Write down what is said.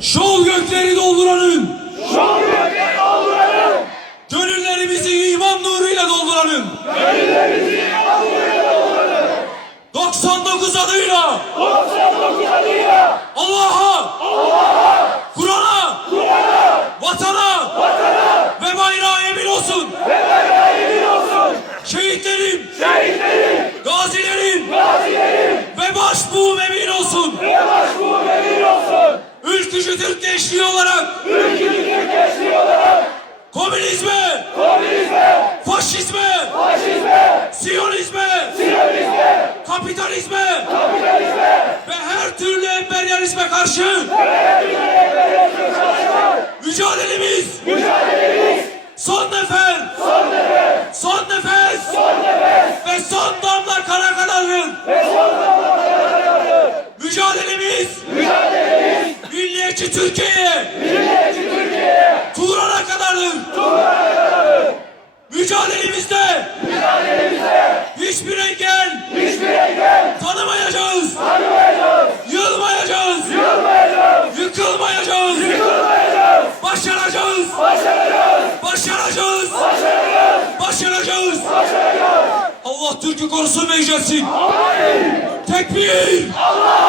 Şol gökleri dolduranın, Şol gökleri dolduranın, gönüllerimizi iman nuruyla dolduranın, gönüllerimizi iman nuruyla dolduranın, 99 adıyla. 99 adıyla. Allah'a, Kur'an'a, vatana, ve bayrağa emin olsun. ve bayrağı emin olsun. Şehitlerim, Şehitlerin, gazilerim gazilerin ve başbuğum emin olsun. ve başbuğum emin olsun. Ülkücü Türk gençliği olarak. Ülkücü Türk gençliği olarak. Komünizme, komünizme, faşizme, faşizme, siyonizme, siyonizme, kapitalizme. Kapitalizme. Ve her türlü emperyalizme karşı. Mücadelemiz. Mücadelemiz. Son nefer, son nefes, son nefes son nefes ve son damla kana kadardır. ve son zamanlara kadardır. Mücadelemiz Mücadelemiz milliyetçi Türkiye'ye milliyetçi Türkiye'ye Turan'a kadardır. Mücadelemizde! Mücadelemizde! Hiçbir engel! Hiçbir engel! Tanımayacağız, tanımayacağız, yılmayacağız, yılmayacağız, yıkılmayacağız, yıkılmayacağız, başaracağız, başaracağız, başaracağız, başaracağız, başaracağız. başaracağız. Allah Türk'ü korusun ve yücelsin. Amin. Tekbir! Allahu